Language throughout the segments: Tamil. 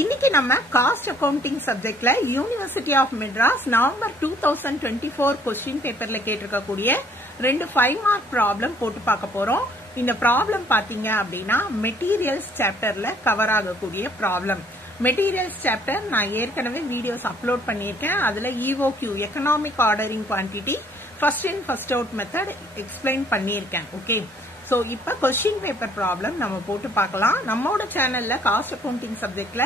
இன்னைக்கு நம்ம காஸ்ட் அக்கவுண்டிங் சப்ஜெக்ட்ல university of Madras November 2024 question பேப்பர்ல கேட்டிருக்கக்கூடிய 2 5 மார்க் ப்ராப்ளம் போட்டு பார்க்க போறோம். இந்த ப்ராப்ளம் பாத்தீங்க அப்படின்னா மெட்டீரியல்ஸ் சாப்டர்ல கவர் ஆகக்கூடிய ப்ராப்ளம். மெட்டீரியல்ஸ் சாப்டர் நான் ஏற்கனவே வீடியோஸ் அப்லோட் பண்ணியிருக்கேன். அதுல EOQ economic ordering quantity first in first out method explain பண்ணியிருக்கேன். ஓகே, சோ இப்ப கொஸ்டின் பேப்பர் ப்ராப்ளம் நம்ம போட்டு பார்க்கலாம். நம்மளோட சேனல்ல காஸ்ட் அக்கவுண்டிங் சப்ஜெக்ட்ல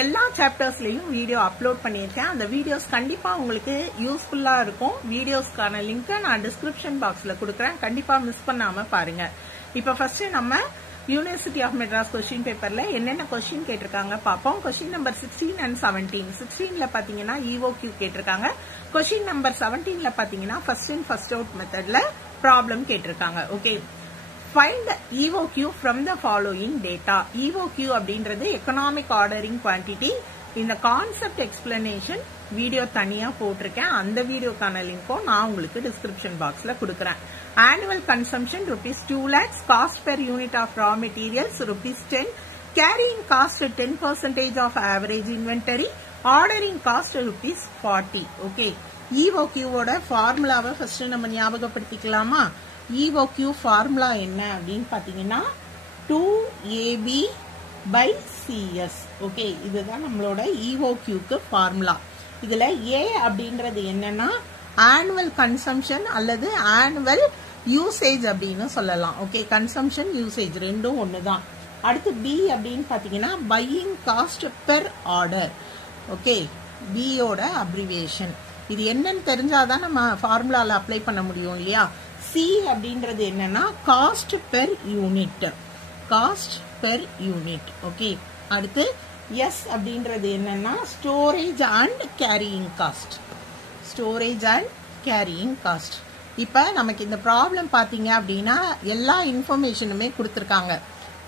எல்லா சாப்டர்ஸ்லயும் வீடியோ அப்லோட் பண்ணியிருக்கேன். அந்த வீடியோஸ் கண்டிப்பா உங்களுக்கு யூஸ்ஃபுல்லா இருக்கும். வீடியோஸ்க்கான லிங்க் நான் டிஸ்கிரிப்ஷன் பாக்ஸ்ல கொடுக்குறேன், கண்டிப்பா மிஸ் பண்ணாம பாருங்க. இப்ப ஃபர்ஸ்ட் நம்ம யூனிவர்சிட்டி ஆஃப் மெட்ராஸ் கொஸ்டின் பேப்பர்ல என்னென்ன கொஸ்டின் கேட்டிருக்காங்க பார்ப்போம். Question number 16 and 17. 16ல பாத்தீங்கன்னா EOQ கேட்டிருக்காங்க. கொஸ்டின் நம்பர் 17ல பாத்தீங்கன்னா ஃபர்ஸ்ட் இன் ஃபர்ஸ்ட் அவுட் மெத்தட்ல ப்ராப்ளம் கேட்டிருக்காங்க. Okay, find EOQ from the following data. EOQ அப்படின்றது எக்கனாமிக் ஆர்டரிங் குவான்டிட்டி. இந்த கான்செப்ட் எக்ஸ்பிளனேஷன் வீடியோ தனியா போட்டிருக்கேன். அந்த வீடியோக்கான லிங்க்கும் நான் உங்களுக்கு டிஸ்கிரிப்ஷன் பாக்ஸ்ல கொடுக்கறேன். Annual consumption ₹2 lakhs, cost per unit of raw materials ₹10, carrying cost 10% of average inventory, ordering cost ₹40. Okay, EOQ ஓட ஃபார்முலாவை ஃபர்ஸ்ட் நம்ம ஞாபகப்படுத்திக்கலாமா? EOQ ஃபார்முலா என்ன அப்படின்னு பாத்தீங்கன்னா 2AB by CS. ஓகே, இதுதான் நம்மளோட EOQக்கு ஃபார்முலா. இதுல A அப்படின்றது என்னன்னா ஆனுவல் கன்சம்ஷன் அல்லது ஆனுவல் யூசேஜ் அப்படின்னு சொல்லலாம். ஓகே, கன்சம்ஷன் யூசேஜ் ரெண்டும் ஒண்ணுதான். அடுத்து B அப்படின்னு பாத்தீங்கன்னா buying cost per order. Okay, B யோட அப்ரிவியேஷன். இது என்னன்னு தெரிஞ்சாதான் நம்ம ஃபார்முலால அப்ளை பண்ண முடியும் இல்லையா? C அப்படின்றது என்னன்னா cost per unit, cost per unit. Okay, அடுத்து S அப்படின்றது என்னன்னா storage and carrying cost, storage and carrying cost. இப்ப நமக்கு இந்த ப்ராப்ளம் பாத்தீங்க அப்படின்னா எல்லா இன்ஃபர்மேஷனுமே கொடுத்திருக்காங்க.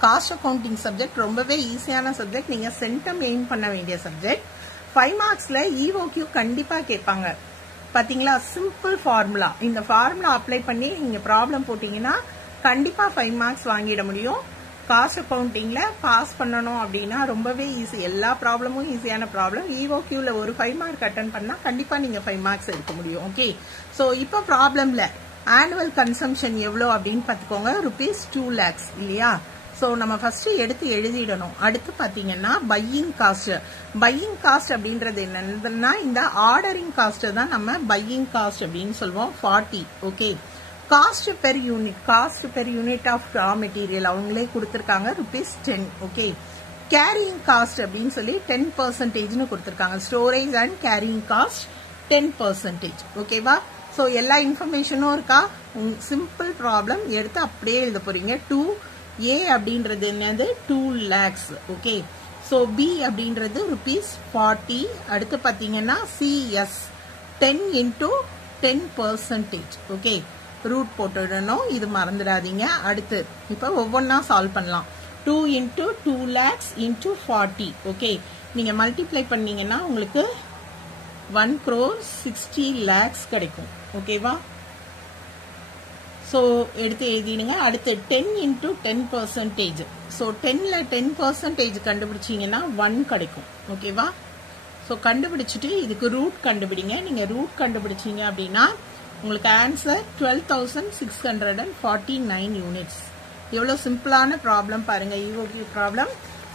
காஸ்ட் அக்கவுண்டிங் சப்ஜெக்ட் ரொம்பவே ஈஸியான சப்ஜெக்ட். நீங்க சென்டம் எய்ம் பண்ண வேண்டிய சப்ஜெக்ட். 5 மார்க்ஸ்ல EOQ கண்டிப்பா கேட்பாங்க. பாத்தீங்களா, சிம்பிள் ஃபார்முலா. இந்த ஃபார்முலா அப்ளை பண்ணி நீங்க ப்ராப்ளம் போட்டீங்கன்னா கண்டிப்பா 5 மார்க்ஸ் வாங்கிட முடியும். காஸ்ட் அக்கவுண்டிங்ல பாஸ் பண்ணணும் அப்படின்னா ரொம்பவே ஈஸி. எல்லா ப்ராப்ளமும் ஈஸியான ப்ராப்ளம். EOQல ஒரு 5 மார்க் அட்டன் பண்ணா கண்டிப்பா நீங்க 5 மார்க்ஸ் எடுக்க முடியும். ஓகே, சோ இப்ப ப்ராப்ளம்ல ஆனுவல் கன்சம்ஷன் எவ்வளவு அப்படின்னு பாத்துக்கோங்க. ₹2 lakhs இல்லையா? சோ நம்ம ஃபர்ஸ்ட் எடுத்து எழுதிடணும். அடுத்து பாத்தீங்கன்னா பையிங் காஸ்ட். பையிங் காஸ்ட் அப்படின்றது என்னன்னா இந்த ஆர்டரிங் காஸ்ட் தான் நம்ம பையிங் காஸ்ட் அப்படின்னு சொல்லுவோம், 40. Okay, cost per unit, cost per unit of raw material அவங்களே கொடுத்திருக்காங்க ₹10. ஓகே, கேரியிங் காஸ்ட் அப்படின்னு சொல்லி 10% கொடுத்திருக்காங்க. Storage and carrying cost 10%. ஓகேவா? சோ எல்லா இன்ஃபர்மேஷனும் இருக்கா? சிம்பிள் ப்ராப்ளம் எடுத்து அப்படியே எழுத போறீங்க. A அப்படின்றது என்னது? 2 lakhs. ஓகே, சோ B அப்படின்றது ₹40. அடுத்து பாத்தீங்கன்னா CS 10 into 10%. ஓகே, ரூட் போட்டுடணும், இது மறந்துடாதீங்க. அடுத்து இப்ப ஒவ்வொன்னா சால்வ் பண்ணலாம். 2 into 2 lakhs into 40. ஓகே, நீங்க மல்டிப்ளை பண்ணீங்கன்னா உங்களுக்கு 1,60 lakhs கிடைக்கும். ஓகேவா? சோ எடுத்து எழுதிடுங்க. அடுத்து 10 into 10%. சோ 10ல 10% கண்டுபிடிச்சீங்கன்னா 1 கிடைக்கும். ஓகேவா? சோ கண்டுபிடிச்சிட்டு இதுக்கு ரூட் கண்டுபிடிங்க. நீங்க ரூட் கண்டுபிடிச்சீங்க அப்படின்னா உங்களுக்கு ஆன்சர் 12,649 யூனிட்ஸ். எவ்வளவு சிம்பிளான ப்ராப்ளம் பாருங்க, EOQ ப்ராப்ளம்.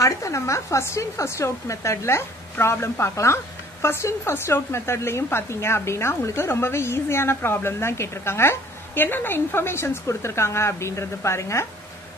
அடுத்து நம்ம ஃபர்ஸ்ட் இன் ஃபர்ஸ்ட் அவுட் மெத்தட்ல ப்ராப்ளம் பார்க்கலாம். ஃபர்ஸ்ட் இன் ஃபர்ஸ்ட் அவுட் மெத்தட்லயும் பாத்தீங்க அப்படின்னா உங்களுக்கு ரொம்பவே ஈஸியான ப்ராப்ளம் தான் கேட்டிருக்காங்க. என்னென்ன இன்ஃபர்மேஷன்ஸ் கொடுத்திருக்காங்க அப்படின்றது பாருங்க.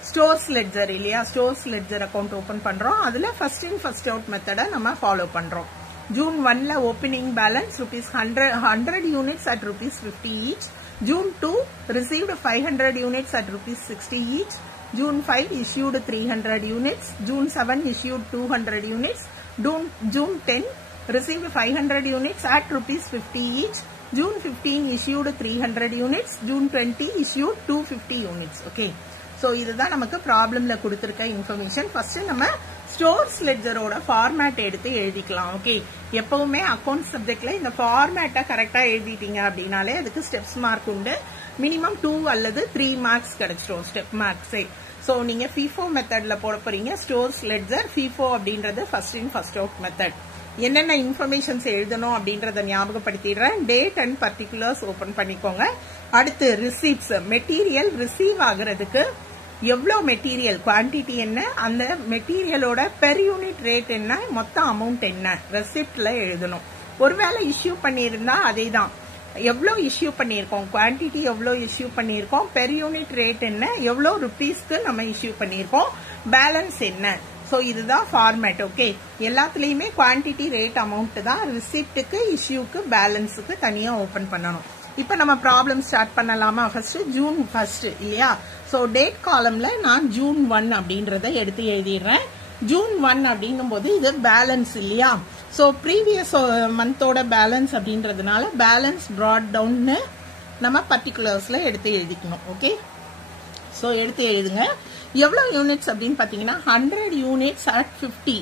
ஸ்டோர்ஸ் லெட்ஜர் இல்லையா? ஸ்டோர்ஸ் லெட்ஜர் அக்கௌண்ட் ஓபன் பண்றோம். அதுல ஃபர்ஸ்ட் இன் ஃபர்ஸ்ட் அவுட் மெத்தட நம்ம ஃபாலோ பண்றோம். June 1ல opening balance ₹100 units at ₹50 each. June 2 received 500 units at ₹60 each. June 5 issued 300 units. June 7 issued 200 units. June 10 received 500 units at ₹50 each. June 15 issued 300 units. June 20 issued 250 units. Okay, so இதுதான் நமக்கு ப்ராப்ளம்ல கொடுத்திருக்க இன்ஃபர்மேஷன். ஃபர்ஸ்ட் நம்ம ஸ்டோர்ஸ் லெட்ஜரோட ஃபார்மேட் எடுத்து எழுதிக்கலாம். ஓகே, எப்பவுமே அக்கவுண்ட் சப்ஜெக்ட்ல இந்த ஃபார்மேட்டை கரெக்டா எழுதிட்டீங்க அப்படின்னாலே அதுக்கு ஸ்டெப்ஸ் மார்க் உண்டு. மினிமம் 2 அல்லது 3 மார்க்ஸ் கிடைச்சிடும் ஸ்டெப் மார்க்ஸே. ஸோ நீங்க FIFO மெத்தட்ல போட போறீங்க. ஸ்டோர்ஸ் லெட்ஜர் FIFO அப்படின்றது first in first out method. என்னென்ன இன்ஃபர்மேஷன்ஸ் எழுதணும் அப்படின்றத ஞாபகப்படுத்திடுறேன். டேட் அண்ட் பர்டிகுலர்ஸ் ஓபன் பண்ணிக்கோங்க. அடுத்து ரிசீப்ட்ஸ், மெட்டீரியல் ரிசீவ் ஆகுறதுக்கு எவ்வளோ மெட்டீரியல் குவான்டிட்டி என்ன, அந்த மெட்டீரியலோட பெர் யூனிட் ரேட் என்ன, மொத்த அமௌண்ட் என்ன ரெசிப்ட்ல எழுதணும். ஒருவேளை இஷ்யூ பண்ணியிருந்தா அதே தான், எவ்வளோ இஷ்யூ பண்ணியிருக்கோம், குவான்டிட்டி எவ்வளோ இஷ்யூ பண்ணியிருக்கோம், பெர் யூனிட் ரேட் என்ன, எவ்வளோ ருபீஸ்க்கு நம்ம இஷ்யூ பண்ணியிருக்கோம், பேலன்ஸ் என்ன. ஸோ இதுதான் ஃபார்மேட். ஓகே, எல்லாத்துலயுமே குவான்டிட்டி ரேட் அமௌண்ட் தான். ரிசிப்டுக்கு இஷ்யூக்கு பேலன்ஸுக்கு தனியா ஓபன் பண்ணணும். இப்ப நம்ம ப்ராப்ளம் ஸ்டார்ட் பண்ணலாமா? ஃபர்ஸ்ட் ஜூன் 1 இல்லையா? ஸோ டேட் காலம்ல நான் June 1 அப்படின்றத எடுத்து எழுதிடுறேன். June 1 அப்படின்னும் போது இது பேலன்ஸ் இல்லையா? ஸோ ப்ரீவியஸ் மந்தோட பேலன்ஸ் அப்படின்றதுனால பேலன்ஸ் ப்ராட் டவுன்னு நம்ம பர்டிகுலர்ஸ்ல எடுத்து எழுதிக்கணும். ஓகே, ஸோ எடுத்து எழுதுங்க. எவ்வளவு யூனிட்ஸ் அப்படின்னு பாத்தீங்கன்னா 100 யூனிட்ஸ் at 50.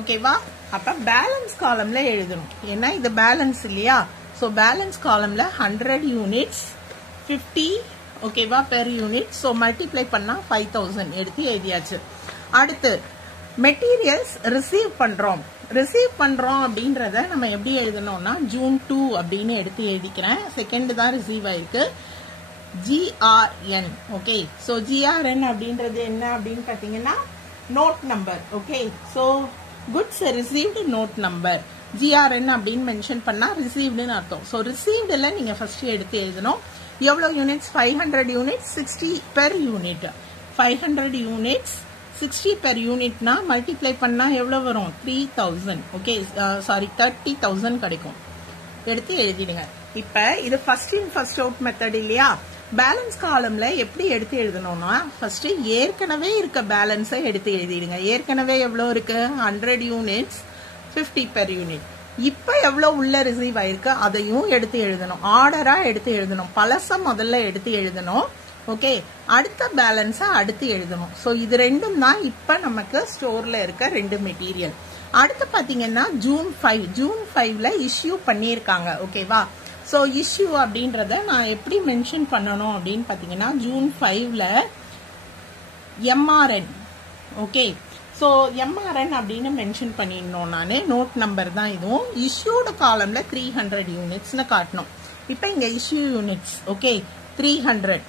ஓகேவா? அப்ப பேலன்ஸ் காலம்ல எழுதணும். ஏன்னா இது பேலன்ஸ் இல்லையா? ஸோ பேலன்ஸ் காலம்ல 100 யூனிட்ஸ் 50 ஓகேவா பெர் யூனிட். ஸோ மல்டிப்ளை பண்ணா 5000 எடுத்து எழுதியாச்சு. அடுத்து மெட்டீரியல்ஸ் ரிசீவ் பண்றோம். ரிசீவ் பண்றோம் அப்படின்றத நம்ம எப்படி எழுதணும்னா June 2 அப்படின்னு எடுத்து எழுதிக்கிறேன். செகண்ட் தான் ரிசீவ் ஆயிருக்கு. GRN. ஓகே, ஸோ GRN அப்படின்றது என்ன அப்படின்னு பாத்தீங்கன்னா note number. Okay, so goods received note number. GRN அப்படின்னு மென்ஷன் பண்ணா ரிசீவ்டுன்னு அர்த்தம். ஸோ ரிசீவ்டுல நீங்க ஃபர்ஸ்ட் எடுத்து எழுதணும். எவ்வளவு units? 500 units 60 per unit. 500 units 60 per யூனிட்னா மல்டிப்ளை பண்ணா எவ்வளவு வரும்? 3000. ஓகே, சாரி 30,000 கிடைக்கும். எடுத்து எழுதிடுங்க. இப்ப இது first in first out method இல்லையா? பேலன்ஸ் காலம்ல எப்படி எடுத்து எழுதணும்னா ஃபர்ஸ்ட் ஏற்கனவே இருக்க பேலன்ஸை எடுத்து எழுதிடுங்க. ஏற்கனவே எவ்வளவு இருக்கு? 100 யூனிட்ஸ் 50 பெர் யூனிட். இப்ப எவ்வளவு உள்ள ரிசீவ் ஆயிருக்கு அதையும் எடுத்து எழுதணும். ஆர்டரா எடுத்து எழுதணும். பழச முதல்ல எடுத்து எழுதணும். ஓகே, அடுத்த பேலன்ஸ அடுத்து எழுதணும். சோ இது ரெண்டும் தான் இப்ப நமக்கு ஸ்டோர்ல இருக்க ரெண்டு மெட்டீரியல். அடுத்து பாத்தீங்கன்னா June 5. June 5ல இஷ்யூ பண்ணிருக்காங்க. ஓகேவா? சோ இஷ்யூ அப்படின்றத நான் எப்படி மென்ஷன் பண்ணணும் அப்படின்னு பாத்தீங்கன்னா June 5ல MRN. Okay, so MRN அப்படின்னு மென்ஷன் பண்ணிடணும். நானு நோட் நம்பர் தான் இதுவும். இஷ்யூடு காலம்ல 300 யூனிட்ஸ்னு காட்டணும். இப்ப இங்க இஷ்யூ யூனிட்ஸ் ஓகே 300.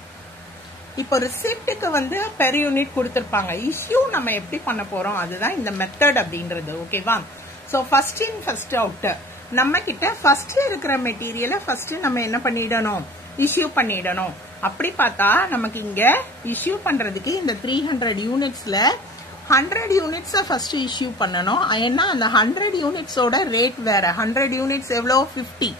இப்போ ரிசிப்டுக்கு வந்து பெர் யூனிட் கொடுத்திருப்பாங்க. இஷ்யூ நம்ம எப்படி பண்ண போறோம் அதுதான் இந்த மெத்தட் அப்படின்றது. ஓகேவா? So first in first out. நம்ம கிட்ட ஃபர்ஸ்ட் இருக்கிற மெட்டீரியலை ஃபர்ஸ்ட் நம்ம என்ன பண்ணிடணும்? இஷ்யூ பண்ணிடணும். அப்படி பார்த்தா நமக்கு இங்க இஷ்யூ பண்றதுக்கு இந்த 300 யூனிட்ஸ்ல 100 யூனிட்ஸ் ஃபர்ஸ்ட் இஷ்யூ பண்ணணும். ஏன்னா அந்த 100 யூனிட்ஸோட ரேட் வேற. 100 யூனிட்ஸ் எவ்வளோ? 50.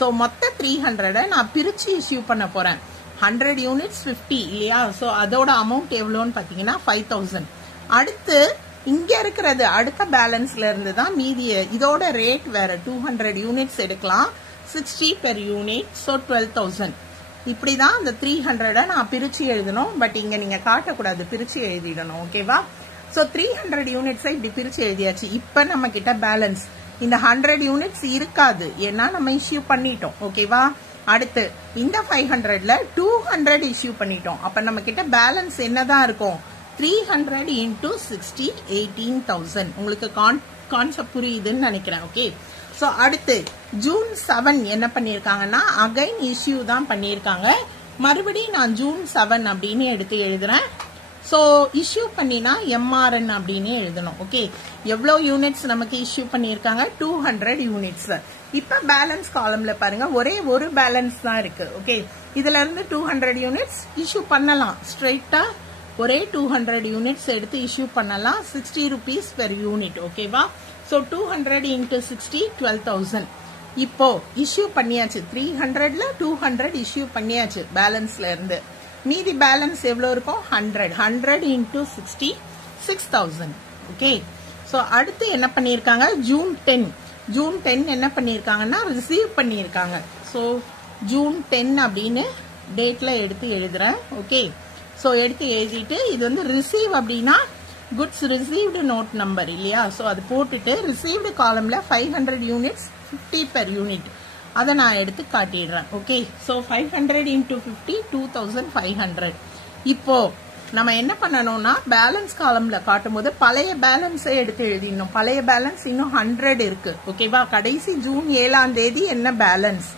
சோ மொத்த 300 நான் பிரிச்சு இஷ்யூ பண்ண போறேன். 100 யூனிட்ஸ் 50 இல்லையா? சோ அதோட அமௌண்ட் எவ்வளோன்னு பாத்தீங்கன்னா 5000. அடுத்து இங்க இருக்கிறது அடுத்த பேலன்ஸ்ல இருந்து தான் மீதிய. இதோட ரேட் வேற. 200 யூனிட்ஸ் எடுக்கலாம். 60 பெர் யூனிட். சோ 12,000. இப்படிதான் அந்த 300 நான் பிரிச்சு எழுதணும். பட் இங்க நீங்க காட்டக்கூடாது, பிரிச்சு எழுதிடணும். ஓகேவா? சோ 300 யூனிட்ஸை இப்படி பிரிச்சு எழுதியாச்சு. இப்ப நம்ம கிட்ட பேலன்ஸ் இந்த 100 யூனிட்ஸ் இருக்காது. ஏன்னா நம்ம இஷ்யூ பண்ணிட்டோம். ஓகேவா? அடுத்து இந்த 500ல 200 இஷ்யூ பண்ணிட்டோம். அப்ப நம்ம கிட்ட பேலன்ஸ் என்னதான் இருக்கும்? 300 into 60 18,000. உங்களுக்கு கான்செப்ட் புரியுதுன்னு நினைக்கிறேன். ஓகே, சோ அடுத்து June 7 என்ன பண்ணிருக்காங்கன்னா அகைன் இஷ்யூ தான் பண்ணிருக்காங்க. மறுபடியும் நான் June 7 அப்படின்னு எடுத்து எழுதுறேன். சோ இஷ்யூ பண்ணினா MRN அப்படின்னு எழுதணும். ஓகே, எவ்வளவு யூனிட்ஸ் நமக்கு இஷ்யூ பண்ணிருக்காங்க? 200 யூனிட்ஸ். இப்ப பேலன்ஸ் காலம்ல பாருங்க ஒரே ஒரு பேலன்ஸ் தான் இருக்கு. ஓகே, இதுல இருந்து 200 யூனிட்ஸ் இஷ்யூ பண்ணலாம். ஸ்ட்ரெயிட்டா ஒரே 200 யூனிட்ஸ் எடுத்து இஷ்யூ பண்ணலாம். 60 rupees பெர் யூனிட். ஓகேவா? So 200 into 60 12,000. இப்போ இஷ்யூ பண்ணியாச்சு. 300ல 200 இஷ்யூ பண்ணியாச்சு பேலன்ஸ்ல இருந்து. மீதி பேலன்ஸ் எவ்வளவு இருக்கும்? 100 into 60 6,000. ஓகே, சோ அடுத்து என்ன பண்ணிருக்காங்க? June 10 என்ன பண்ணிருக்காங்கன்னா ரிசீவ் பண்ணிருக்காங்க. சோ June 10 அப்படின்னு டேட்ல எடுத்து எழுதுறேன். ஓகே, சோ எடுத்து எழுதிட்டு இது வந்து ரிசீவ் அப்படின்னா குட்ஸ் ரிசீவ்டு நோட் நம்பர் இல்லையா? சோ அது போட்டுட்டு ரிசீவ்டு காலம்ல 500 யூனிட்ஸ் 50 பெர் யூனிட். அதை நான் எடுத்து காட்டிடுறேன். Okay, so 500 into 50 2500. இப்போ நம்ம என்ன பண்ணணும்னா பேலன்ஸ் காலம்ல காட்டும் போது பழைய பேலன்ஸை எடுத்து எழுதிடணும். பழைய பேலன்ஸ் இன்னும் 100 இருக்கு. ஓகேவா, கடைசி ஜூன் 7ஆம் தேதி என்ன பேலன்ஸ்,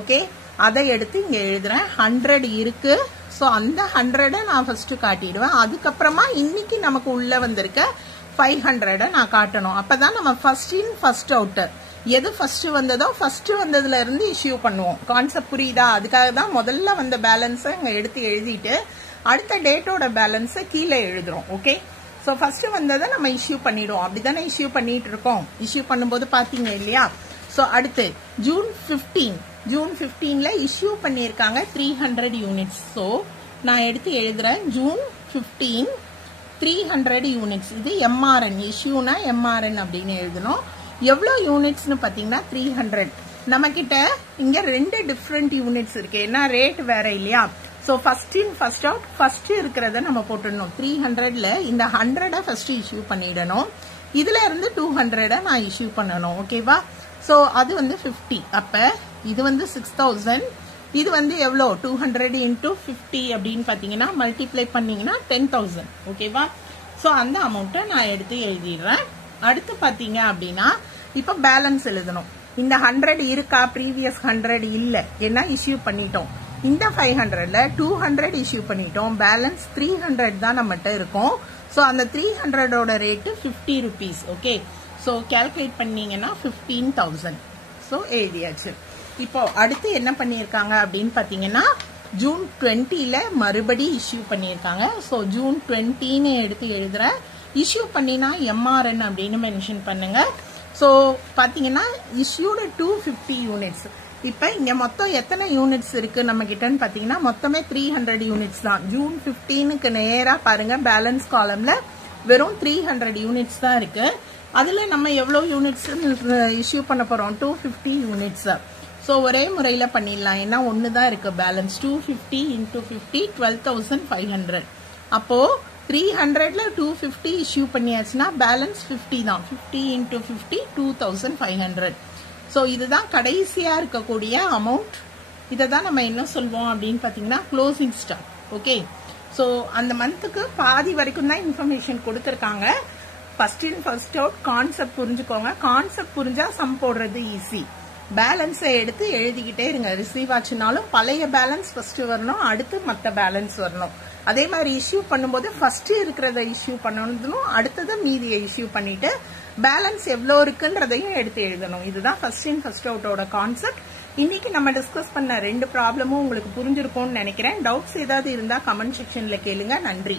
ஓகே, அதை எடுத்து இங்க எழுதுறேன். 100 இருக்கு. ஸோ அந்த 100 நான் ஃபர்ஸ்ட் காட்டிடுவேன். அதுக்கப்புறமா இன்னைக்கு நமக்கு உள்ள வந்திருக்க 500 நான் காட்டணும். அப்பதான் நம்ம ஃபர்ஸ்ட் இன் ஃபர்ஸ்ட் அவுட், எது ஃபர்ஸ்ட் வந்ததோ ஃபர்ஸ்ட் வந்ததுல இருந்து இஷ்யூ பண்ணுவோம். கான்செப்ட் புரியுதா? அதுக்காக தான் முதல்ல வந்த பேலன்ஸை இங்க எடுத்து எழுதிட்டு அடுத்த டேட்டோட பேலன்ஸை கீழே எழுதுறோம். ஓகே, ஸோ ஃபர்ஸ்ட் வந்ததை நம்ம இஷ்யூ பண்ணிடுவோம். அப்படிதானே இஷ்யூ பண்ணிட்டு இருக்கோம். இஷ்யூ பண்ணும்போது பாத்தீங்க இல்லையா? ஸோ அடுத்து ஜூன் 15ல இஷ்யூ பண்ணியிருக்காங்க 300 யூனிட்ஸ். ஸோ நான் எடுத்து எழுதுறேன் ஜூன் 15 300 யூனிட்ஸ். இது எம்ஆர்என், இஷ்யூனா எம்ஆர்என் அப்படின்னு எழுதணும். எவ்வளவு யூனிட்ஸ்னு பாத்தீங்கன்னா 300. நம்ம கிட்ட இங்க 2 டிஃப்ரெண்ட் யூனிட்ஸ் இருக்கு. ஏன்னா ரேட் வேற இல்லையா? So first in first out, first இருக்கிறத நம்ம போட்டுடணும். 300ல இந்த 100 ஃபர்ஸ்ட் இஷ்யூ பண்ணிடணும். இதுல இருந்து 200 நான் இஷ்யூ பண்ணணும். ஓகேவா? சோ அது வந்து 50. அப்ப இது வந்து 6000. இது வந்து எவ்வளோ 200 into 50 அப்படின்னு பாத்தீங்கன்னா மல்டிப்ளை பண்ணீங்கன்னா 10,000. ஓகேவா? சோ அந்த அமௌண்ட்டை நான் எடுத்து எழுதிடுறேன். அடுத்து பாத்தீங்க அப்படின்னா இப்ப பேலன்ஸ் எழுதணும். இந்த 100 இருக்கா? ப்ரீவியஸ் 100 இல்ல, ஏன்னா இஷ்யூ பண்ணிட்டோம். இந்த 500ல 200 இஷ்யூ பண்ணிட்டோம். பேலன்ஸ் 300 தான் நம்மகிட்ட இருக்கும். சோ அந்த 300ஓட rate 50 rupees. Okay, so calculate பண்ணீங்கன்னா 15,000. சோ எழுதியாச்சு. இப்போ அடுத்து என்ன பண்ணிருக்காங்க அப்படின்னு பாத்தீங்கன்னா ஜூன் 20ல மறுபடி இஷ்யூ பண்ணிருக்காங்க. சோ ஜூன் 20ன்னு எடுத்து எழுதுற. இஷ்யூ பண்ணினா எம்ஆர்என் அப்படின்னு மென்ஷன் பண்ணுங்க. சோ பாத்தீங்கன்னா இஷ்யூடு 250 யூனிட்ஸ். இப்ப இங்க மொத்தம் எத்தனை யூனிட்ஸ் இருக்கு நம்ம கிட்டன்னு பாத்தீங்கன்னா மொத்தமே 300 யூனிட்ஸ் தான். ஜூன் 15க்கு நேரா பாருங்க பேலன்ஸ் காலம்ல வெறும் 300 யூனிட்ஸ் தான் இருக்கு. அதுல நம்ம எவ்வளவு யூனிட்ஸ் இஷ்யூ பண்ண போறோம்? 250 யூனிட்ஸ். சோ ஒரே முறையில பண்ணிடலாம். ஏன்னா ஒண்ணுதான் இருக்கு பேலன்ஸ். 250 into 50 12,500. அப்போ 300ல 250 இஷ்யூ பண்ணியாச்சுன்னா பேலன்ஸ் 50 தான். 50 into 50 2500. சோ இதுதான் கடைசியா இருக்கக்கூடிய அமௌண்ட். இதை தான் நம்ம என்ன சொல்வோம் அப்படின்னு பாத்தீங்கன்னா க்ளோசிங் ஸ்டாக். ஓகே, சோ அந்த மந்த்துக்கு பாதி வரைக்கும் தான் இன்ஃபர்மேஷன் கொடுத்திருக்காங்க. First in first out concept புரிஞ்சுக்கோங்க. கான்செப்ட் புரிஞ்சா சம் போடுறது ஈஸி. பேலன்ஸை எடுத்து எழுதிக்கிட்டே இருங்க. ரிசீவ் ஆச்சுனாலும் பழைய பேலன்ஸ் ஃபர்ஸ்ட் வரணும், அடுத்து மற்ற பேலன்ஸ் வரணும். அதே மாதிரி இஷ்யூ பண்ணும்போது ஃபர்ஸ்ட் இருக்கிறத இஷ்யூ பண்ணணும், அடுத்தது மீதியை இஷ்யூ பண்ணிட்டு பேலன்ஸ் எவ்வளோ இருக்குன்றதையும் எடுத்து எழுதணும். இதுதான் ஃபர்ஸ்ட் இன் ஃபர்ஸ்ட் அவுட்டோட கான்செப்ட். இன்னைக்கு நம்ம டிஸ்கஸ் பண்ண 2 ப்ராப்ளமும் உங்களுக்கு புரிஞ்சிருக்கும்னு நினைக்கிறேன். டவுட்ஸ் ஏதாவது இருந்தா கமெண்ட் செக்ஷன்ல கேளுங்க. நன்றி.